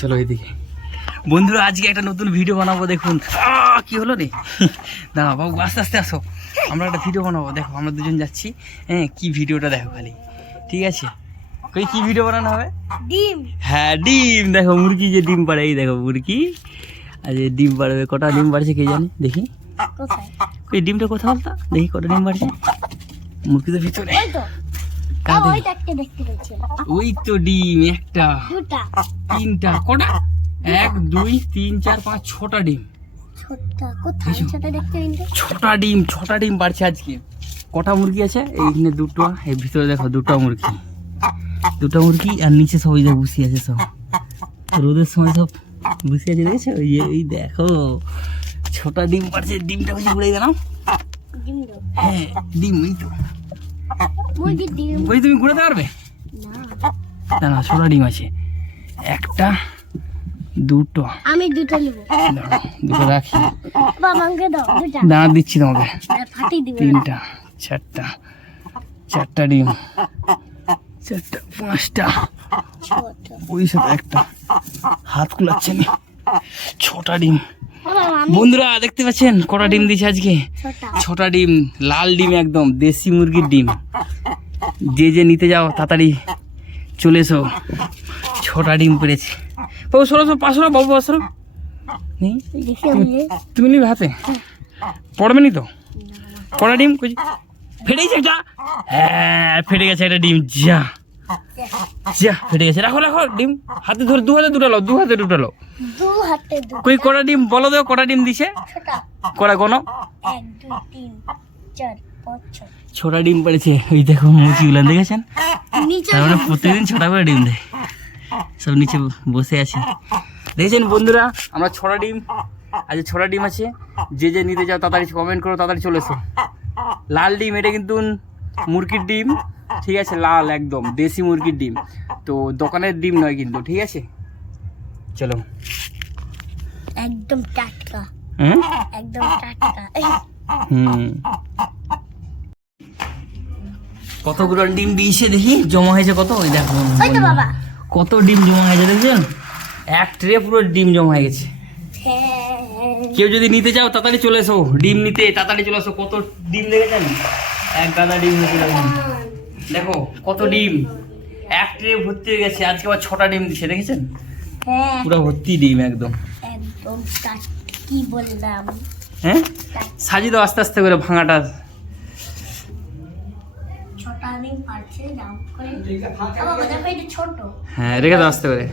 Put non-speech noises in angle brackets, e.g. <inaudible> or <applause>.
চলো এইদিকে বন্ধুরা আজকে একটা নতুন ভিডিও বানাবো দেখুন। কি হলো রে? <laughs> দাঁড়া বাবু আস্তে আস্তে আসো। আমরা একটা ভিডিও বানাবো। দেখো আমরা দুজন যাচ্ছি। হ্যাঁ কি ভিডিওটা দেখো খালি। ঠিক আছে? কই কি ভিডিও বানানো হবে? ডিম। হ্যাঁ ডিম। দেখো মুরগি যে ডিম পাড়ে এই দেখো মুরগি। আর যে ডিম পাড়বে কটা ডিম পাড়ছে কে জানে? দেখি। ওই ডিমটা কোথাও বলতো? দেখি কটা ডিম পাড়ছে মুরগি তো ভিতরে। ওই দেখতে পাচ্ছি ওই তো ডিম একটা। দুটা। তিনটা কটা? এক দুই তিন চার পাঁচ ছটা ডিম? ছোট ডিম ছটা ডিম পারছে আজকে। কটা মুরগি আছে? এইখানে দুটো এই ভিতরে দেখো দুটো মুরগি। দুটো মুরগি আর নিচে সব ওই দেখো বসে আছে সব। রোদের সময় সব বসে আছে দেখেছ? ওই যে এই দেখো। ছটা ডিম পারছে ডিমটা বেশি ঘুরে গেলাম। হ্যাঁ ডিম এই তো। ডিম তুমি ঘুরাতে পারবে না। না না ডিম আছে। একটা দুটো। আমি দুটো নেব। দুটো রাখি। বাবা আমাকে দাও দুটা। দাঁড়া দিচ্ছি তোমাকে। ফাটি দিবে তিনটা চারটা চারটা ডিম। চারটা পাঁচটা। ছোট। ওই সাথে একটা। হাত কুলাচ্ছে না ছটা ডিম। বন্ধুরা দেখতে পাচ্ছেন কটা ডিম দিয়েছে আজকে? ছোটা। ডিম লাল ডিম একদম দেশি মুরগির ডিম। যে যে নিতে যাও তাড়াতাড়ি চলে এসো। ছটা ডিম পেরেছে। বাবু সরো সরো পাশো বাবু পাশো তুমি নিবে হাতে? পড়বে নি তো? কটা ডিম? কই ফেটে গেছে একটা? হ্যাঁ ফেটে গেছে একটা ডিম। যা। যা ফেটে গেছে। রাখো রাখো ডিম। হাতে ধরে দু হাতে দুটো লো দু হাতে দুটো লো কই কটা ডিম? বলো তো কটা ডিম দিছে? কটা ছয়। ছোটা ডিম পড়েছে ওই দেখো মুচিগুলো দেখেছেন? নিচে তার মানে প্রত্যেকদিন ছটা করে ডিম দেয়। সব নিচে বসে আছে। দেখেছেন বন্ধুরা আমরা ছটা ডিম আজ ছটা ডিম আছে। যে যে নিতে যাও তাড়াতাড়ি কমেন্ট করো তাড়াতাড়ি চলে এসো। লাল ডিম এটা কিন্তু মুরগির ডিম ঠিক আছে? লাল একদম। দেশি মুরগির ডিম। তো দোকানের ডিম নয় কিন্তু ঠিক আছে? চলো। একদম টাটকা। একদম টাটকা। হুম। কতগুলো ডিম দিয়েছে দেখি? জমা হয়েছে কত? ওই দেখো ওই তো বাবা। কত ডিম জমা হয়েছে দেখছেন? এক ট্রে পুরো ডিম জমা হয়ে গেছে। হ্যাঁ। কেউ যদি নিতে চাও তাড়াতাড়ি চলে এসো। ডিম নিতে তাড়াতাড়ি চলে এসো। কত ডিম দেখেছেন? এক গাদা ডিম লাগবে দেখো কত ডিম। এক ট্রে ভর্তি হয়ে গেছে। আজকে আবার ছটা ডিম দিচ্ছে দেখেছেন? হ্যাঁ। পুরো ভর্তি ডিম একদম। কি বললাম? হ্যাঁ? সাজিয়ে দাও আস্তে আস্তে করে ভাঙাটা। ছোটা দিন পারছে দাম করে। বাবা দেখো এটা ছোট। হ্যাঁ রেখে দাও আস্তে করে।